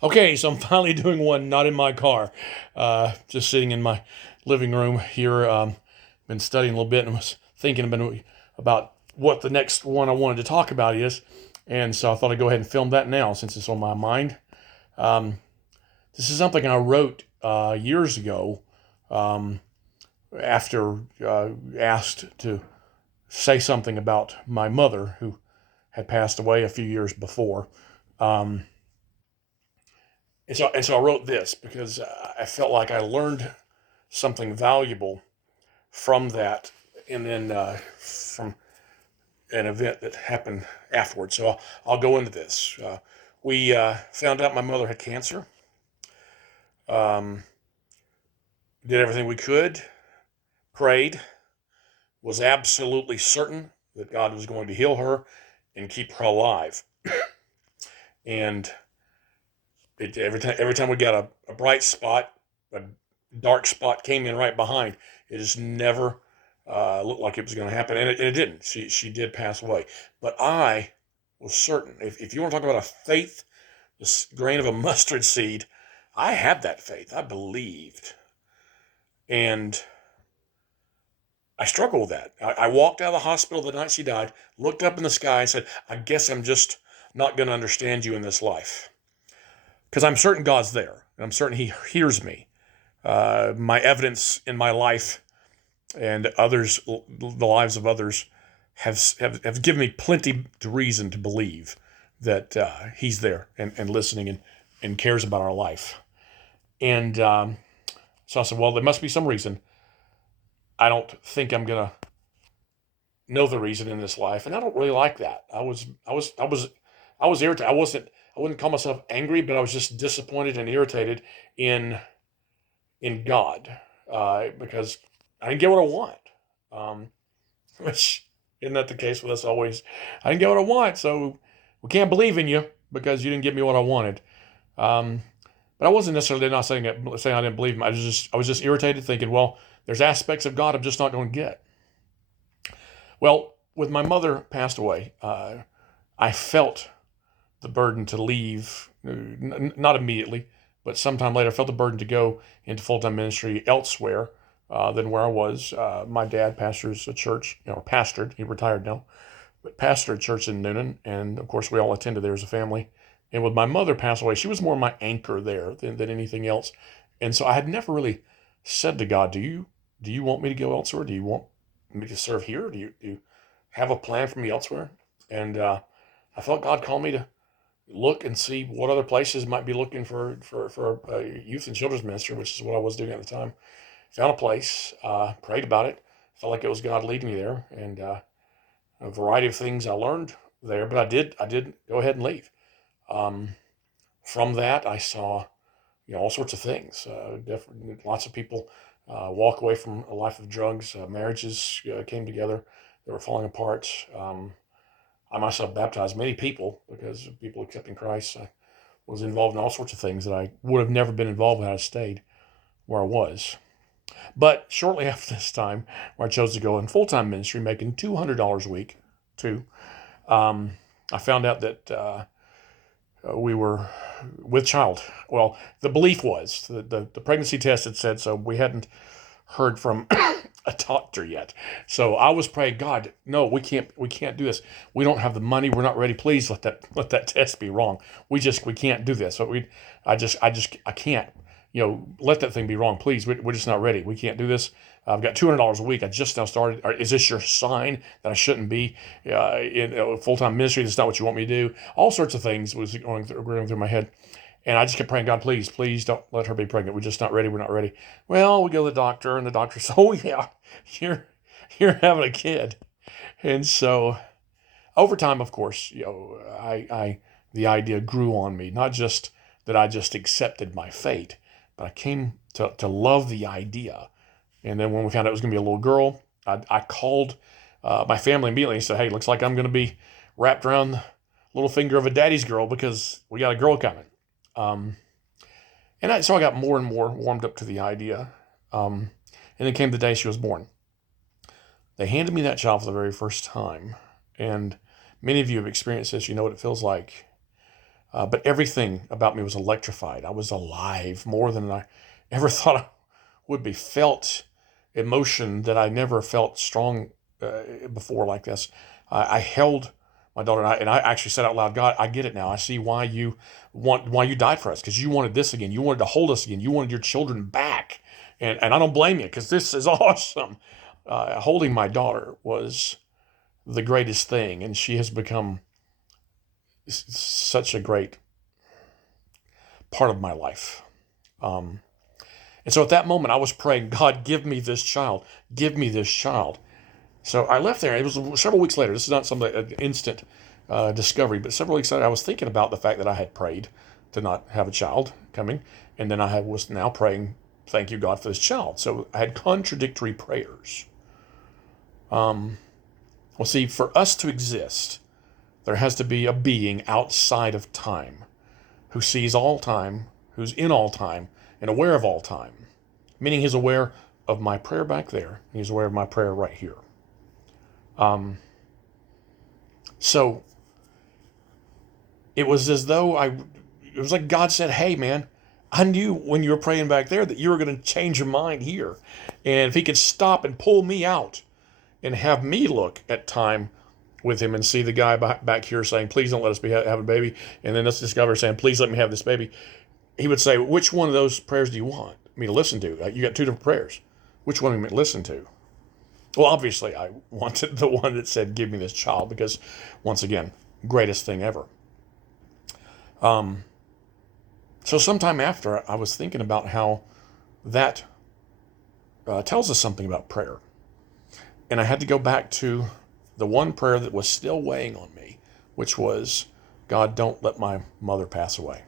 Okay, so I'm finally doing one, not in my car, just sitting in my living room here. Been studying a little bit and was thinking about what the next one I wanted to talk about is, and so I thought I'd go ahead and film that now since it's on my mind. Um, this is something I wrote years ago um, after asked to say something about my mother who had passed away a few years before. Um, and so I wrote this because I felt like I learned something valuable from that, and then from an event that happened afterwards. So I'll go into this. We found out my mother had cancer. Um, did everything we could, prayed, was absolutely certain that God was going to heal her and keep her alive. And every time we got a bright spot, a dark spot came in right behind. It just never looked like it was going to happen, and it didn't. She did pass away, but I was certain. If you want to talk about a faith, this grain of a mustard seed, I had that faith. I believed, and I struggled with that. I walked out of the hospital the night she died, looked up in the sky, and said, "I guess I'm just not going to understand you in this life." Because I'm certain God's there, and I'm certain He hears me. My evidence in my life and others, the lives of others, have given me plenty to reason to believe that He's there and listening and cares about our life. And so I said, well, there must be some reason. I don't think I'm gonna know the reason in this life, and I don't really like that. I was irritated. I wouldn't call myself angry, but I was just disappointed and irritated in God because I didn't get what I want. Um, which isn't that the case with us always? I didn't get what I want, so we can't believe in you because you didn't give me what I wanted. Um, but I wasn't necessarily not saying I didn't believe him. I was just irritated, thinking, well, there's aspects of God I'm just not going to get. Well, with my mother passed away, I felt the burden to leave, not immediately, but sometime later, I felt the burden to go into full time ministry elsewhere than where I was. My dad pastors a church, pastored, he retired now, but pastored a church in Noonan. And of course, we all attended there as a family. And with my mother passed away, she was more my anchor there than anything else. And so I had never really said to God, do you want me to go elsewhere? Do you want me to serve here? Do you have a plan for me elsewhere? And I felt God called me to look and see what other places might be looking for youth and children's ministry, which is what I was doing at the time. Found a place, prayed about it, felt like it was God leading me there, and a variety of things I learned there. But I did go ahead and leave. Um, from that, I saw all sorts of things. Lots of people walk away from a life of drugs. Marriages came together that were falling apart. I myself baptized many people because of people accepting Christ. I was involved in all sorts of things that I would have never been involved in had I stayed where I was. But shortly after this time, where I chose to go in full time ministry, making $200 a week, too, um, I found out that we were with child. Well, the belief was the pregnancy test had said so. We hadn't heard from a doctor yet. So I was praying, God, no, we can't do this. We don't have the money. We're not ready. Please let that test be wrong. We can't do this. So I can't. Let that thing be wrong. Please, we're just not ready. We can't do this. I've got $200 a week. I just now started. Is this your sign that I shouldn't be in full time ministry? That's not what you want me to do. All sorts of things was going through my head. And I just kept praying, God, please, please don't let her be pregnant. We're just not ready. We're not ready. Well, we go to the doctor, and the doctor says, "Oh yeah, you're you're having a kid." And so over time, of course, I the idea grew on me. Not just that I just accepted my fate, but I came to love the idea. And then when we found out it was going to be a little girl, I called my family immediately and said, "Hey, looks like I'm going to be wrapped around the little finger of a daddy's girl because we got a girl coming." Um, so I got more and more warmed up to the idea. Um, and then came the day she was born. They handed me that child for the very first time. And many of you have experienced this. You know what it feels like. But everything about me was electrified. I was alive more than I ever thought I would be. Felt emotion that I never felt strong before like this. I held my daughter, and I actually said out loud, God, I get it now. I see why you died for us, because you wanted this again. You wanted to hold us again. You wanted your children back. And I don't blame you, because this is awesome. Holding my daughter was the greatest thing, and she has become such a great part of my life. Um, and so at that moment, I was praying, God, give me this child. Give me this child. So I left there. It was several weeks later. This is not an instant discovery, but several weeks later, I was thinking about the fact that I had prayed to not have a child coming, and then was now praying, thank you, God, for this child. So I had contradictory prayers. Well, see, for us to exist, there has to be a being outside of time who sees all time, who's in all time, and aware of all time. Meaning he's aware of my prayer back there. He's aware of my prayer right here. So it was as though it was like God said, hey, man, I knew when you were praying back there that you were going to change your mind here. And if he could stop and pull me out and have me look at time with him and see the guy back here saying, please don't let us have a baby. And then us discover saying, please let me have this baby. He would say, which one of those prayers do you want me to listen to? You got two different prayers. Which one do you want me to listen to? Well, obviously, I wanted the one that said, give me this child, because, once again, greatest thing ever. So sometime after, I was thinking about how that tells us something about prayer. And I had to go back to the one prayer that was still weighing on me, which was, God, don't let my mother pass away.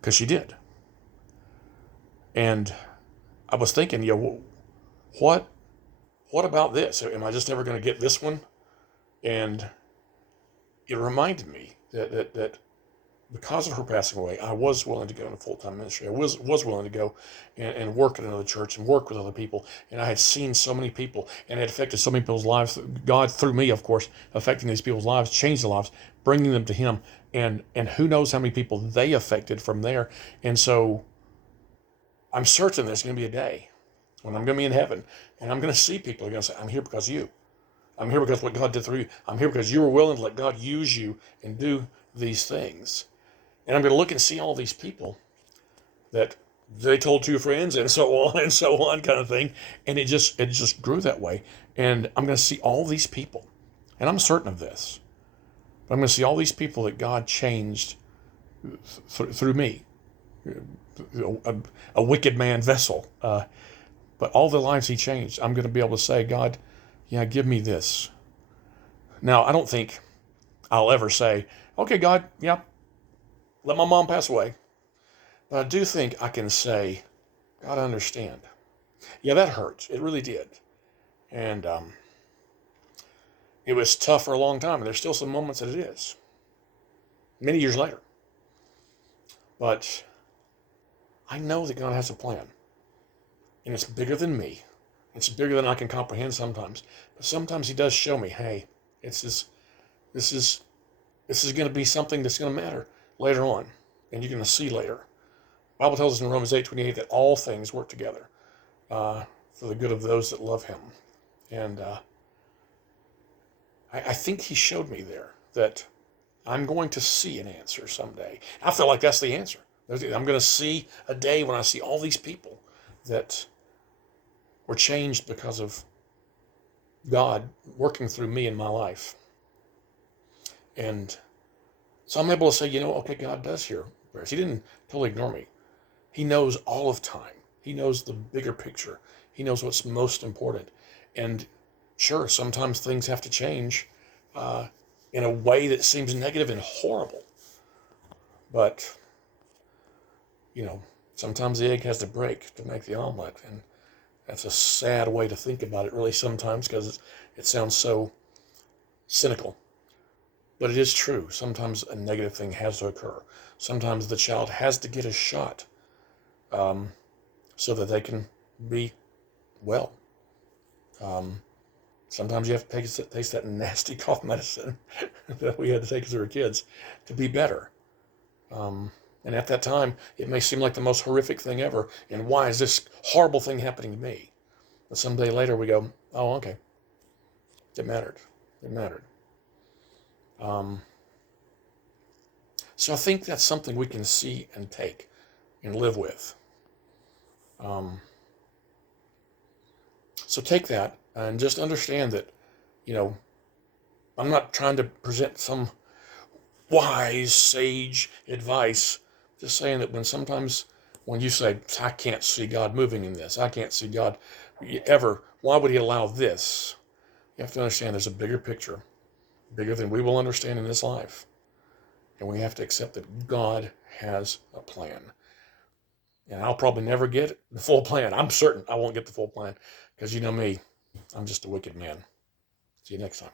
Because she did. And I was thinking, what about this? Am I just never going to get this one? And it reminded me that because of her passing away, I was willing to go into full-time ministry. I was willing to go and work at another church and work with other people. And I had seen so many people, and it had affected so many people's lives. God, through me, of course, affecting these people's lives, changed their lives, bringing them to him. And who knows how many people they affected from there. And so I'm certain there's going to be a day when I'm going to be in heaven, and I'm going to see people who are going to say, I'm here because of you. I'm here because of what God did through you. I'm here because you were willing to let God use you and do these things. And I'm going to look and see all these people that they told two friends and so on kind of thing. And it just grew that way. And I'm going to see all these people. And I'm certain of this. But I'm going to see all these people that God changed through me. A wicked man vessel. But all the lives he changed, I'm going to be able to say, God, yeah, give me this. Now, I don't think I'll ever say, okay, God, yeah, let my mom pass away. But I do think I can say, God, I understand. Yeah, that hurts. It really did. And it was tough for a long time. And there's still some moments that it is. Many years later. But I know that God has a plan. And it's bigger than me. It's bigger than I can comprehend sometimes. But sometimes he does show me, hey, this is going to be something that's going to matter later on. And you're going to see later. The Bible tells us in Romans 8:28 that all things work together for the good of those that love him. And I think he showed me there that I'm going to see an answer someday. I feel like that's the answer. I'm going to see a day when I see all these people that were changed because of God working through me in my life. And so I'm able to say, okay, God does hear prayers. He didn't totally ignore me. He knows all of time. He knows the bigger picture. He knows what's most important. And sure, sometimes things have to change in a way that seems negative and horrible. But, sometimes the egg has to break to make the omelet. And that's a sad way to think about it, really, sometimes, because it sounds so cynical. But it is true. Sometimes a negative thing has to occur. Sometimes the child has to get a shot so that they can be well. Sometimes you have to taste that nasty cough medicine that we had to take as we were kids to be better. And at that time, it may seem like the most horrific thing ever. And why is this horrible thing happening to me? But someday later we go, oh, okay. It mattered. It mattered. Um, so I think that's something we can see and take and live with. Um, so take that and just understand that, you know, I'm not trying to present some wise, sage advice. Just saying that sometimes when you say, I can't see God moving in this, I can't see God ever, why would he allow this? You have to understand there's a bigger picture, bigger than we will understand in this life. And we have to accept that God has a plan. And I'll probably never get the full plan. I'm certain I won't get the full plan because you know me, I'm just a wicked man. See you next time.